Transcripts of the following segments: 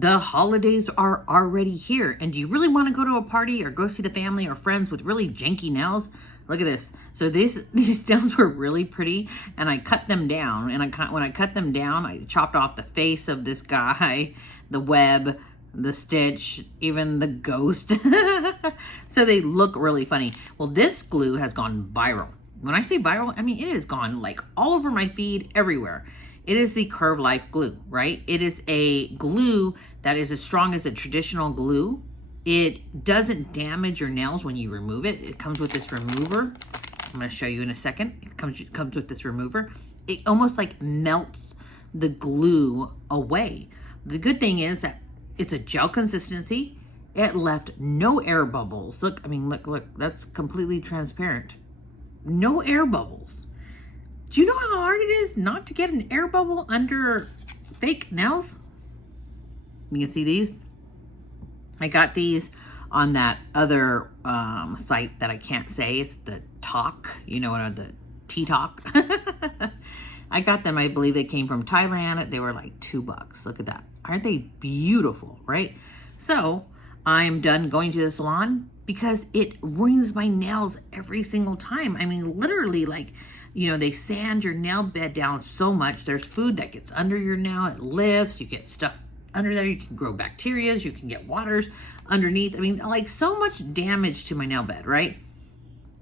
the holidays are already here. And do you really want to go to a party or go see the family or friends with really janky nails? Look at this. So these nails were really pretty, and I cut them down. And when I cut them down, I chopped off the face of this guy, the web, the stitch, even the ghost. So they look really funny. Well, this glue has gone viral. When I say viral, I mean it has gone like all over my feed, everywhere. It is the Curve Life glue, right? It is a glue that is as strong as a traditional glue. It doesn't damage your nails when you remove it. It comes with this remover. I'm going to show you in a second. It comes with this remover. It almost like melts the glue away. The good thing is that it's a gel consistency. It left no air bubbles. Look, I mean, look, that's completely transparent. No air bubbles. Do you know how hard it is not to get an air bubble under fake nails? You can see these. I got these on that other site that I can't say. It's the Talk, you know, the T-Talk. I got them, I believe they came from Thailand. They were like $2. Look at that. Aren't they beautiful, right? So I'm done going to the salon because it ruins my nails every single time. I mean, literally, like, you know, they sand your nail bed down so much. There's food that gets under your nail. It lifts. You get stuff under there. You can grow bacteria. You can get waters underneath. I mean, like, so much damage to my nail bed, right?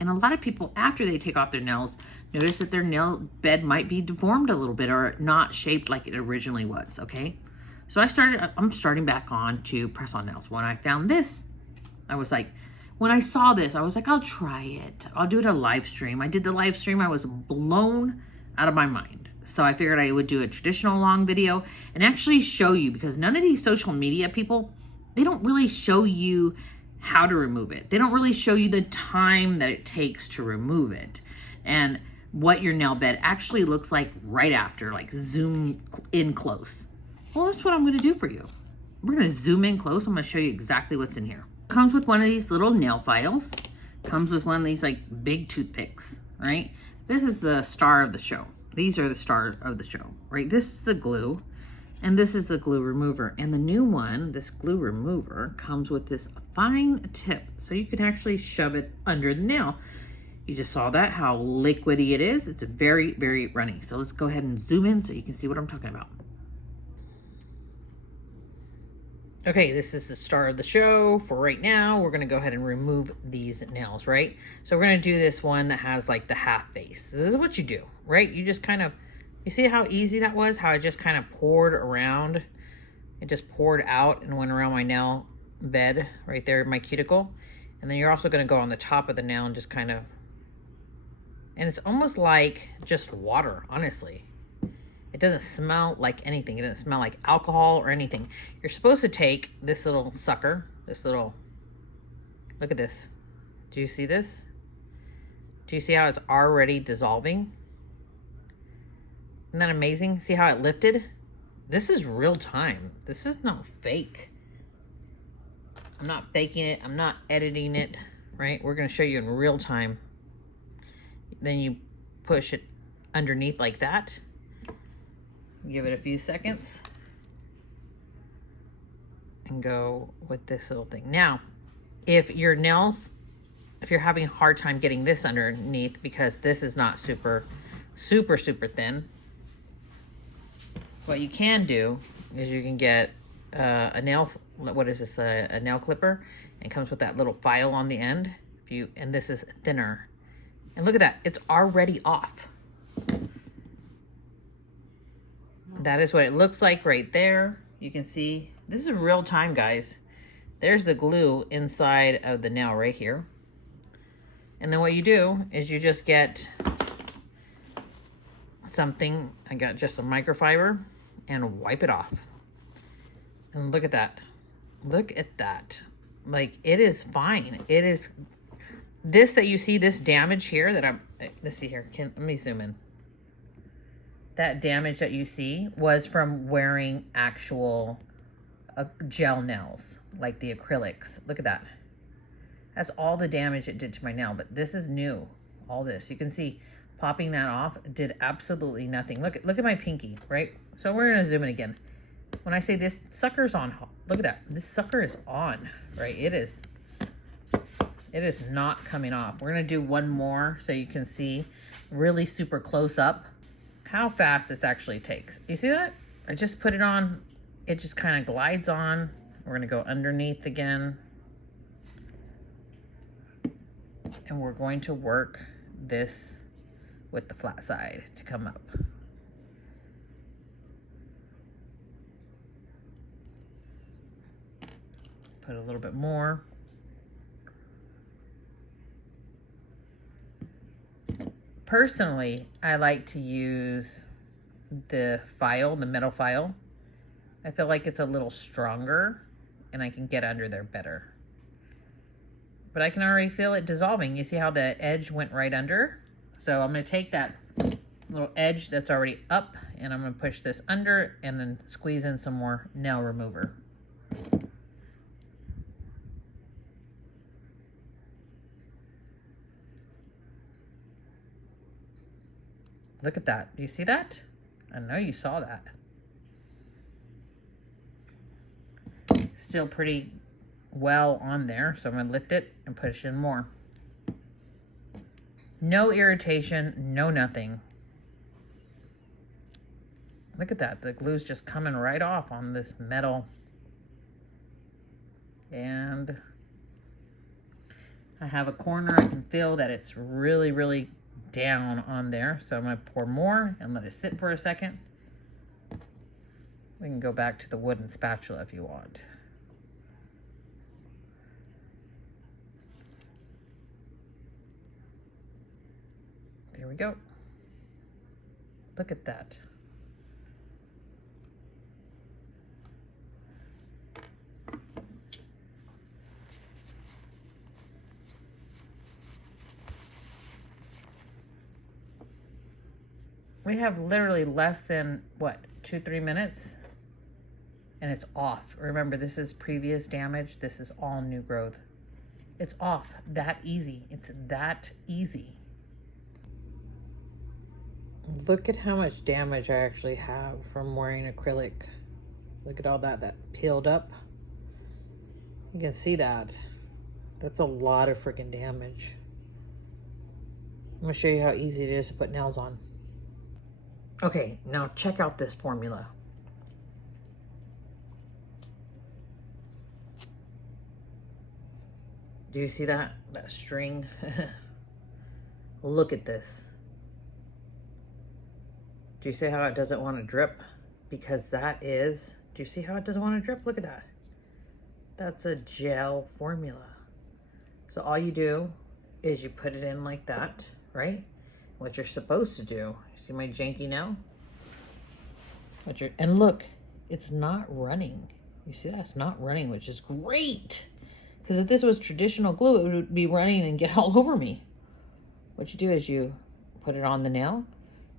And a lot of people, after they take off their nails, notice that their nail bed might be deformed a little bit or not shaped like it originally was, okay? So I'm starting back on to press-on nails. When I found this, I was like, when I saw this, I was like, I'll try it. I'll do it a live stream. I did the live stream. I was blown out of my mind. So I figured I would do a traditional long video and actually show you, because none of these social media people, they don't really show you how to remove it. They don't really show you the time that it takes to remove it and what your nail bed actually looks like right after, like zoom in close. Well, that's what I'm going to do for you. We're going to zoom in close. I'm going to show you exactly what's in here. Comes with one of these little nail files. Comes with one of these like big toothpicks, right? This is the star of the show. These are the star of the show, right? This is the glue, and this is the glue remover. And the new one, this glue remover, comes with this fine tip, so you can actually shove it under the nail. You just saw that, how liquidy it is. It's very, very runny. So let's go ahead and zoom in so you can see what I'm talking about. Okay, this is the star of the show for right now. We're gonna go ahead and remove these nails, right? So we're gonna do this one that has like the half face. This is what you do, right? You just kind of, you see how easy that was? How it just kind of poured around. It just poured out and went around my nail bed right there, my cuticle. And then you're also gonna go on the top of the nail and just kind of, and it's almost like just water, honestly. It doesn't smell like anything. It doesn't smell like alcohol or anything. You're supposed to take this little sucker, this little, look at this. Do you see this? Do you see how it's already dissolving? Isn't that amazing? See how it lifted? This is real time. This is not fake. I'm not faking it. I'm not editing it, right? We're going to show you in real time. Then you push it underneath like that. Give it a few seconds and go with this little thing. Now, if your nails, if you're having a hard time getting this underneath because this is not super thin, what you can do is you can get a nail, what is this, a nail clipper, and it comes with that little file on the end. And this is thinner. And look at that, it's already off. That is what it looks like right there. You can see, this is real time, guys. There's the glue inside of the nail right here. And then what you do is you just get something, I got just a microfiber, and wipe it off. And look at that. Look at that. Like, it is fine. It is, this that you see, this damage here that let's see here, let me zoom in. That damage that you see was from wearing actual gel nails, like the acrylics. Look at that. That's all the damage it did to my nail, but this is new. All this, you can see popping that off did absolutely nothing. Look at my pinky, right? So we're gonna zoom in again. When I say this sucker's on, look at that. This sucker is on, right? It is not coming off. We're gonna do one more so you can see really super close up how fast this actually takes. You see that? I just put it on. It just kind of glides on. We're gonna go underneath again. And we're going to work this with the flat side to come up. Put a little bit more. Personally, I like to use the file, the metal file. I feel like it's a little stronger and I can get under there better. But I can already feel it dissolving. You see how the edge went right under? So I'm gonna take that little edge that's already up and I'm gonna push this under and then squeeze in some more nail remover. Look at that. Do you see that? I know you saw that. Still pretty well on there, so I'm going to lift it and push in more. No irritation, no nothing. Look at that. The glue's just coming right off on this metal. And I have a corner. I can feel that it's really, really down on there. So I'm going to pour more and let it sit for a second. We can go back to the wooden spatula if you want. There we go. Look at that. We have literally less than, what, 2-3 minutes? And it's off. Remember, this is previous damage. This is all new growth. It's off. That easy. It's that easy. Look at how much damage I actually have from wearing acrylic. Look at all that peeled up. You can see that. That's a lot of freaking damage. I'm gonna show you how easy it is to put nails on. Okay, now check out this formula. Do you see that string? Look at this. Do you see how it doesn't want to drip? Because that is, do you see how it doesn't want to drip? Look at that. That's a gel formula. So all you do is you put it in like that, right? What you're supposed to do. See my janky nail? And look, it's not running. You see that? It's not running, which is great. Because if this was traditional glue, it would be running and get all over me. What you do is you put it on the nail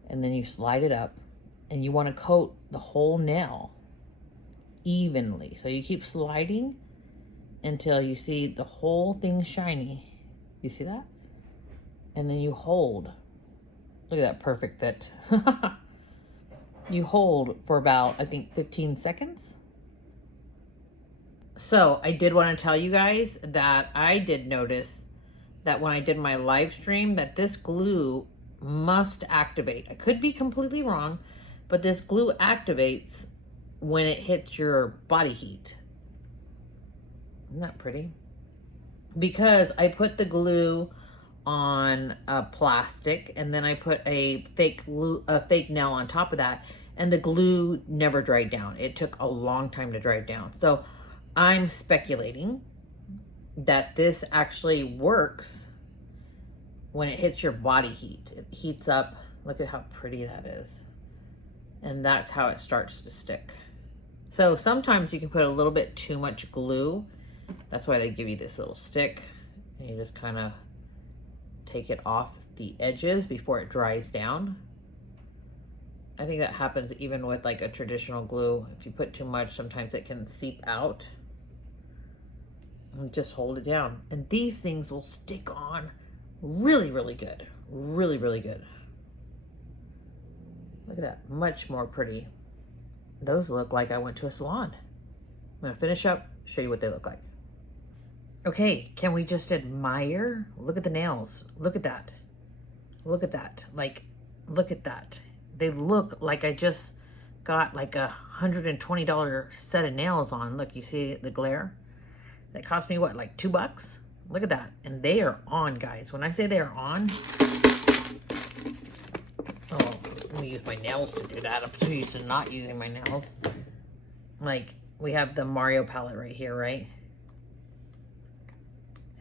and then you slide it up and you want to coat the whole nail evenly. So you keep sliding until you see the whole thing shiny. You see that? And then you hold. Look at that perfect fit. You hold for about, I think, 15 seconds. So I did want to tell you guys that I did notice that when I did my live stream that this glue must activate. I could be completely wrong, but this glue activates when it hits your body heat. Isn't that pretty? Because I put the glue on a plastic and then I put a fake nail on top of that, and the glue never dried down. It took a long time to dry down. So I'm speculating that this actually works when it hits your body heat. It heats up. Look at how pretty that is. And that's how it starts to stick. So sometimes you can put a little bit too much glue. That's why they give you this little stick. And you just kind of take it off the edges before it dries down. I think that happens even with like a traditional glue. If you put too much, sometimes it can seep out. And just hold it down. And these things will stick on really, really good. Really, really good. Look at that. Much more pretty. those look like I went to a salon. I'm gonna finish up, show you what they look like. Okay, can we just admire? Look at the nails. Look at that. Look at that. Like, look at that. They look like I just got like $120 set of nails on. Look, you see the glare? That cost me what, like $2? Look at that. And they are on, guys. When I say they are on, oh, let me use my nails to do that. I'm so used to not using my nails. Like, we have the Mario palette right here, right?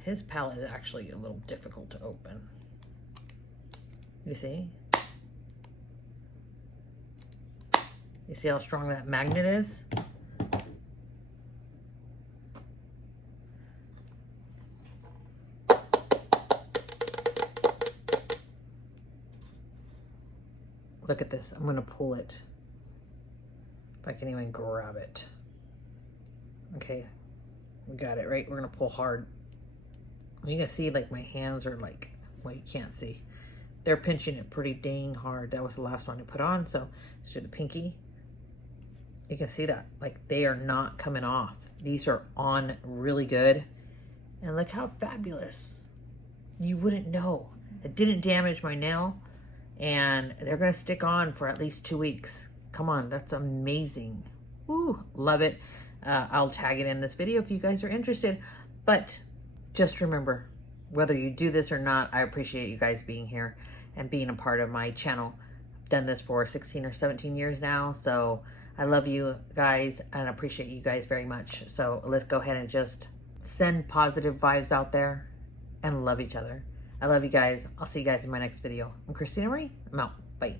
His palette is actually a little difficult to open. You see? You see how strong that magnet is? Look at this. I'm going to pull it. If I can even grab it. Okay. We got it, right? We're going to pull hard. You can see like my hands are like, well, you can't see. They're pinching it pretty dang hard. That was the last one I put on. So let's do the pinky. You can see that. Like they are not coming off. These are on really good. And look how fabulous. You wouldn't know. It didn't damage my nail. And they're going to stick on for at least 2 weeks. Come on, that's amazing. Woo, love it. I'll tag it in this video if you guys are interested. But just remember, whether you do this or not, I appreciate you guys being here and being a part of my channel. I've done this for 16 or 17 years now. So I love you guys and appreciate you guys very much. So let's go ahead and just send positive vibes out there and love each other. I love you guys. I'll see you guys in my next video. I'm Christina Marie. I'm out. Bye.